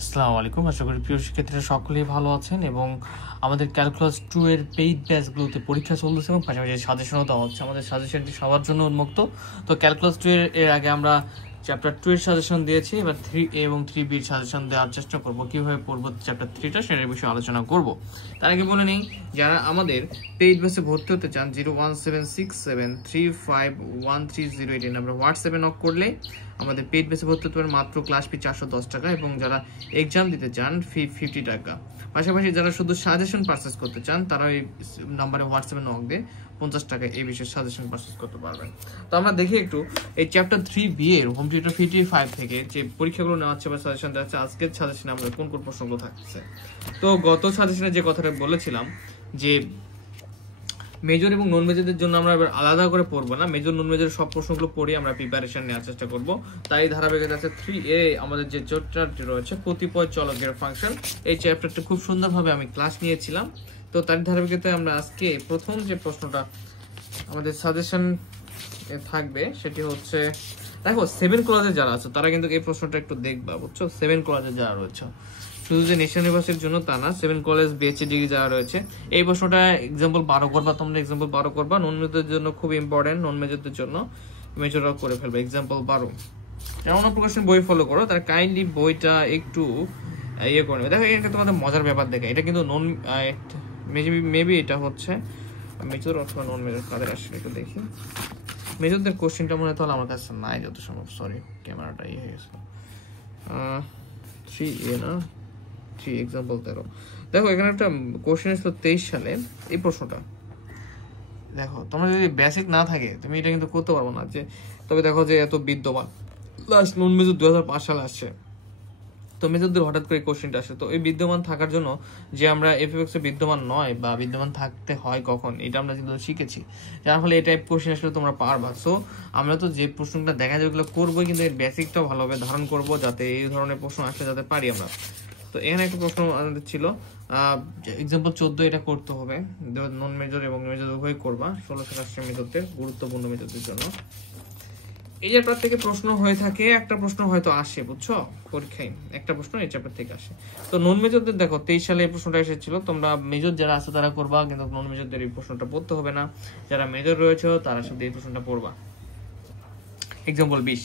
আসসালামু আলাইকুম। আশা করি প্রিয় শিক্ষার্থীরা সকলেই ভালো আছেন এবং আমাদের ক্যালকুলাস 2 এর পেইড ব্যাচগুলোতে পরীক্ষা চলতেছে এবং পাশাপাশি সাজেশনও দেওয়া হচ্ছে। আমাদের সাজেশনটি সবার জন্য উন্মুক্ত। তো ক্যালকুলাস 2 এর আগে আমরা চ্যাপ্টার 2 এর সাজেশন দিয়েছি, এবার 3A এবং 3B এর সাজেশন দেওয়ার চেষ্টা করব। কিভাবে পড়ব চ্যাপ্টার 3টা সেটার বিষয়ে আলোচনা করব। তার আগে বলে নেই, যারা আমাদের পেইড ব্যাচে ভর্তি হতে চান 01767351308 এই নাম্বারে হোয়াটসঅ্যাপে নক করলে আমাদের পেইড ব্যাচে ভর্তি হতে পারেন। মাত্র ক্লাস ফি 410 টাকা এবং যারা এক্সাম দিতে চান ফি 50 টাকা। পাশাপাশি যারা শুধু সাজেশন পারচেজ করতে চান তারা এই নাম্বারে হোয়াটসঅ্যাপে নক দিয়ে 50 টাকা এই বিষয়ে সাজেশন পারচেজ করতে পারবেন। তো আমরা দেখি একটু এই চ্যাপ্টার 3B এর হোম টিউটর 55 থেকে যে পরীক্ষাগুলো নেওয়া হচ্ছে বা সাজেশন দেওয়া হচ্ছে, আজকের সাজেশনে আমরা কোন কোন প্রশ্নগুলো থাকছে। তো গত সাজেশনে যে কথাটা বলেছিলাম যে মেজর এবং নন মেজরদের জন্য আমরা এবার আলাদা করে পড়বো না, মেজর নন মেজর সব প্রশ্নগুলো পড়ে আমরা প্রিপারেশন নেওয়ার চেষ্টা করব। তাই ধারাবাহিকতা আছে 3A আমাদের যে চ্যাপ্টারটি রয়েছে কতিপয় চলকের ফাংশন, এই চ্যাপ্টারটা খুব সুন্দরভাবে আমি ক্লাস নিয়েছিলাম। তো তার ধারাবাহিকতায় আমরা আজকে প্রথম যে প্রশ্নটা আমাদের সাজেশন থাকবে সেটি হচ্ছে, দেখো 7 ক্লাসে যারা আছে তারা কিন্তু এই প্রশ্নটা একটু দেখবা, বুঝছো? 7 ক্লাসে যারা রয়েছে, শুধু যে ন্যাশনাল ইউনিভার্সিটির জন্য তা না, 7 কলেজ বিএসসি ডিগ্রি যারা রয়েছে এই প্রশ্নটা এক্সাম্পল 12 করবা, তোমরা এক্সাম্পল 12 করবা। নন মেজরদের জন্য খুব ইম্পর্টেন্ট, নন মেজরদের জন্য মেজররাও করে ফেলবে এক্সাম্পল 12। যেমন প্রকাশন বই ফলো করো, তার কাইন্ডলি বইটা একটু ইয়ে করে নেবে। দেখো এটা তোমাদের মজার ব্যাপার দেখে, এটা কিন্তু নন মেবি এটা হচ্ছে মেজর অথবা নন মেজর কাদের আসলে একটু দেখি। মেজরদের কোশ্চেনটা মনে হয় তাহলে আমার কাছে নাই যত সম্ভব, সরি ক্যামেরাটা ইয়ে হয়ে গেছে। 3A না 3 এক্সাম্পল 13। দেখো এখানে একটা কোশ্চেন এসেছিল 23 সালে, এই প্রশ্নটা দেখো, তোমরা যদি বেসিক না থাকে তুমি এটা কিন্তু করতে পারবো না। যে তবে দেখো যে এত বিদ্যমান লাস্ট নন মেজর 2005 সালে আসছে, তো মেজরদের হঠাৎ করে কোশ্চেনটা আসে। তো এই বিদ্যমান থাকার জন্য যে আমরা এফএক্স এ বিদ্যমান নয় বা বিদ্যমান থাকতে হয় কখন, এটা আমরা কিন্তু শিখেছি, যার ফলে এই টাইপ কোশ্চেন আসলে তোমরা পারবা। সো আমরা তো যে প্রশ্নটা দেখা যায় ওগুলো করবোই, কিন্তু এর বেসিকটা ভালোভাবে ধারণ করব যাতে এই ধরনের প্রশ্ন আসলে যাতে পারি আমরা। তো এখানে একটা প্রশ্ন আমাদের ছিল এক্সাম্পল 14, এটা করতে হবে। নন মেজর এবং মেজর উভয় করবা, 16 রাষ্ট্রীয় মেজরদের গুরুত্বপূর্ণ মেজরদের জন্য। এই চ্যাপ্টার থেকে প্রশ্ন হয়ে থাকে, একটা প্রশ্ন হয়তো আসে, বুঝছো, পরীক্ষায় একটা প্রশ্ন এই চ্যাপ্টার থেকে আসে। তো নন মেজরদের দেখো 23 সালে এই প্রশ্নটা এসেছিল, তোমরা মেজর যারা আছে তারা করবা, কিন্তু নন মেজরদের এই প্রশ্নটা পড়তে হবে না। যারা মেজর রয়েছে তারা শুধু এই প্রশ্নটা পড়বা। এক্সাম্পল 20,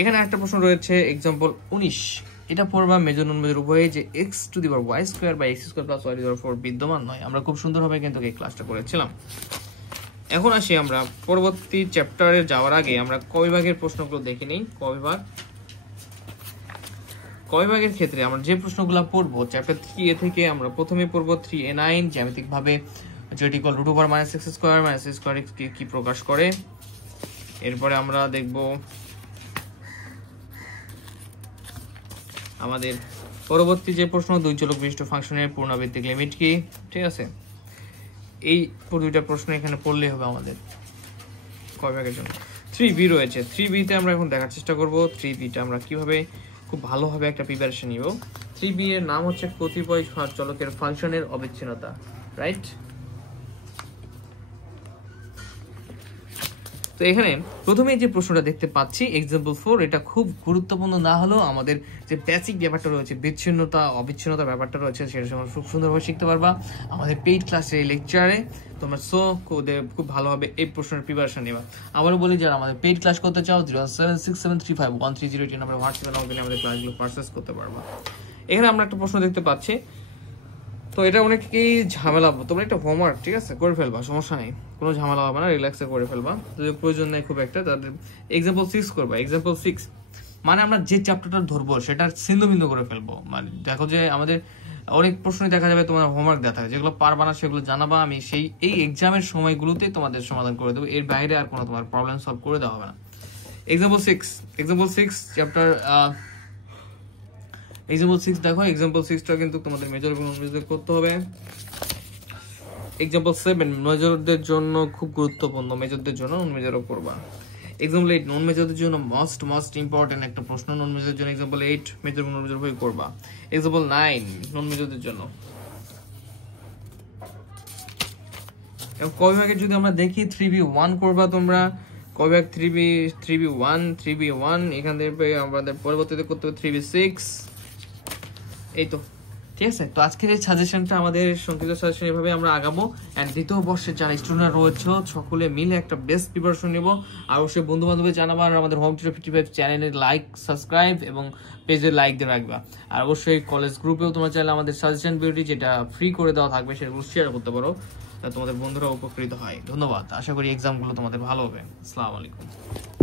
এখানে একটা প্রশ্ন রয়েছে এক্সাম্পল 19, এটা পড়বা মেজর নন মেজর উভয়ে যে x⁴ বা x² + y⁴ বিদ্যমান নয়। আমরা খুব সুন্দরভাবে কিন্তু এই ক্লাসটা করেছিলাম। এখন আসি আমরা পরবর্তী চ্যাপ্টারে যাওয়ার আগে আমরা ক বিভাগের প্রশ্নগুলো দেখে নিই। ক বিভাগের ক্ষেত্রে আমরা যে প্রশ্নগুলো পড়বো চ্যাপ্টার 3A থেকে, আমরা প্রথমে পড়বো 3A9 জ্যামিতিক ভাবে z = √(−x²−a² x) কি প্রকাশ করে। এরপরে আমরা দেখব আমাদের পরবর্তী যে প্রশ্ন, দুই চলক বিশিষ্ট ফাংশনের পূর্ণবৃত্তিক লিমিট কি। ঠিক আছে, এই দুইটা প্রশ্ন এখানে পড়লেই হবে আমাদের ক বিভাগের জন্য। 3B রয়েছে, 3B তে আমরা এখন দেখার চেষ্টা করব 3B টা আমরা কিভাবে খুব ভালোভাবে একটা প্রিপারেশন নিব। 3B এর নাম হচ্ছে কতিপয় চলকের ফাংশনের অবিচ্ছিন্নতা, রাইট? তো এখানে প্রথমে যে প্রশ্নটা দেখতে পাচ্ছি এক্সাম্পল 4, এটা খুব গুরুত্বপূর্ণ না হলেও আমাদের যে বেসিক ব্যাপারটা রয়েছে, বিচ্ছিন্নতা অবিচ্ছিন্নতা ব্যাপারটা রয়েছে, সেটা তোমরা খুব সুন্দরভাবে শিখতে পারবা আমাদের পেইড ক্লাসের এই লেকচারে। তোমরা খুব ভালোভাবে এই প্রশ্নের প্রিপারেশন নেবা। আবারও বলি, যারা আমাদের পেইড ক্লাস করতে চাও 076735130 নাম্বার হোয়াটসঅ্যাপে নক দিলে আমাদের ক্লাসগুলো পারচেজ করতে পারবা। এখানে আমরা একটা প্রশ্ন দেখতে পাচ্ছি, তো এটা অনেকেই ঝামেলা, তোমরা একটা হোমওয়ার্ক ঠিক আছে করে ফেলবা, সমস্যা নেই, কোনো ঝামেলা হবে না, রিল্যাক্সে করে ফেলবা, যদি প্রয়োজন নেই খুব একটা। তাদের এক্সাম্পল 6 করবা। এক্সাম্পল 6 মানে আমরা যে চ্যাপ্টারটা ধরবো সেটার ছিন্নভিন্ন করে ফেলবো। মানে দেখো যে আমাদের অনেক প্রশ্নই দেখা যাবে তোমার হোমওয়ার্ক দেওয়া থাকে, যেগুলো পারবা না সেগুলো জানাবা, আমি এই এক্সামের সময়গুলোতে তোমাদের সমাধান করে দেবো, এর বাইরে আর কোনো তোমার প্রবলেম সলভ করে দেওয়া হবে না। এক্সাম্পল 6 চ্যাপ্টার এক্সাম্পল 6 দেখো, এক্সাম্পল 6টা কিন্তু তোমাদের মেজর এবং নন মেজর করতে হবে। এক্সাম্পল 7 মেজরদের জন্য খুব গুরুত্বপূর্ণ, মেজরদের জন্য নন মেজরও করবা। এক্সাম্পল 8 নন মেজরদের জন্য মোস্ট ইম্পর্টেন্ট একটা প্রশ্ন, নন মেজরদের জন্য এক্সাম্পল 8 মেজর এবং নন মেজর হয়ে করবা। এক্সাম্পল 9 নন মেজরদের জন্য। এবং ক বিভাগের যদি আমরা দেখি 3B1 করবা তোমরা। ক বিভাগ 3B1 এখান থেকে আমাদের পরবর্তীতে করতে হবে 3B6 এই তো ঠিক আছে। তো আজকের এই সাজেশনটা আমাদের সংক্ষিপ্ত সাজেশন এভাবে আমরা আগাবো। এন্ড দ্বিতীয় বর্ষের যারা স্টুডেন্ট রয়েছে সকলে মিলে একটা বেস্ট প্রিপারেশন নেব। আর অবশ্যই বন্ধু বান্ধবের জানাবা, আর আমাদের হোম টিউটর 55 চ্যানেলের লাইক সাবস্ক্রাইব এবং পেজে লাইক দিয়ে রাখবা। আর অবশ্যই কলেজ গ্রুপেও তোমরা চাইলে আমাদের সাজেশন ভিডিওটি যেটা ফ্রি করে দেওয়া থাকবে সেগুলো শেয়ার করতে পারো, তোমাদের বন্ধুরা উপকৃত হয়। ধন্যবাদ। আশা করি এক্সামগুলো তোমাদের ভালো হবে। আসসালামু আলাইকুম।